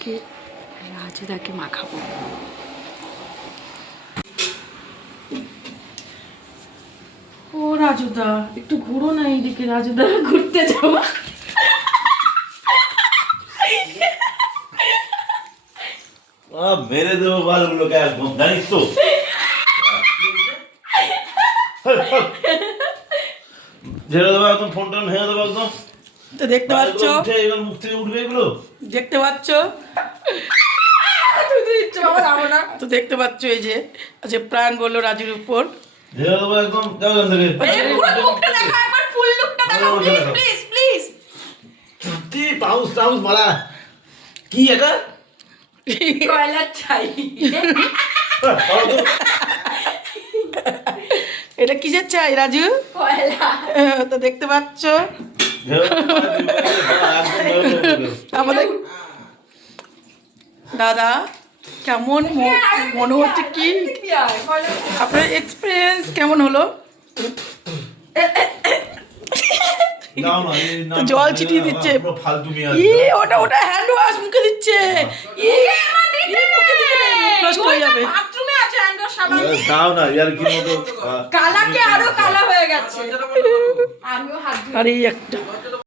আজকে রাজুদাকে মাখাবো। ও রাজুদা একটু ঘুরো না এইদিকে, রাজুদা ঘুরতে যাবো। মেরে দেবো বালগুলোকে একদম, জানিস তো। ঝেড়ে দেবো একদম, ফোনটা ভেঙে দেবো একদম। তো দেখতে পাচ্ছ, মুখ থেকে উঠবে এগুলো, দেখতে পাচ্ছ তো দেখতে পাচ্ছ এই যে আচ্ছা প্রাণ বললো রাজুর উপর। ঝেড়ে দেবো একদম, যাও এখান থেকে। সত্যি পাউস টাউস মারা কি এটা? কয়লার ছাই। এটা কিসের চাই রাজু? কয়লা। তো দেখতে পাচ্ছ আমাদের দাদা কেমন মনে হচ্ছে, কি আপনার এক্সপিরিয়েন্স কেমন হলো? জল ছিটিয়ে দিচ্ছে, ওটা ওটা হ্যান্ড ওয়াশ মুখে দিচ্ছে, নষ্ট হয়ে যাবে। দাও না ইয়ার কি মতো কালাকে আরো কালা হয়ে গেছে। আমিও হাত, আরে একটা